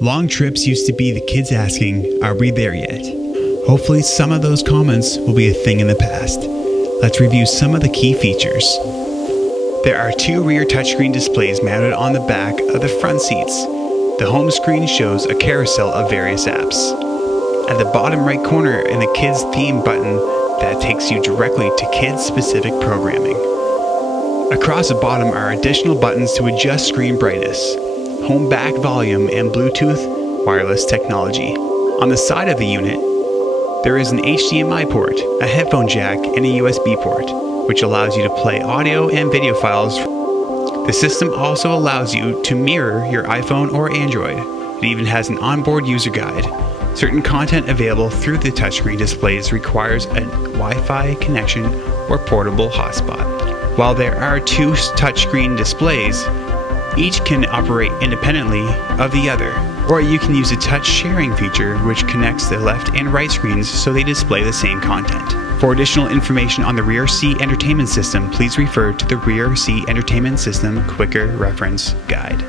Long trips used to be the kids asking, "Are we there yet?" Hopefully some of those comments will be a thing in the past. Let's review some of the key features. There are 2 rear touchscreen displays mounted on the back of the front seats. The home screen shows a carousel of various apps. At the bottom right corner is the Kids Theme button that takes you directly to kids-specific programming. Across the bottom are additional buttons to adjust screen brightness, home back volume, and Bluetooth wireless technology. On the side of the unit, there is an HDMI port, a headphone jack, and a USB port, which allows you to play audio and video files. The system also allows you to mirror your iPhone or Android. It even has an onboard user guide. Certain content available through the touchscreen displays requires a Wi-Fi connection or portable hotspot. While there are 2 touchscreen displays, each can operate independently of the other. Or you can use a touch sharing feature which connects the left and right screens so they display the same content. For additional information on the Rear Seat Entertainment System, please refer to the Rear Seat Entertainment System Quicker Reference Guide.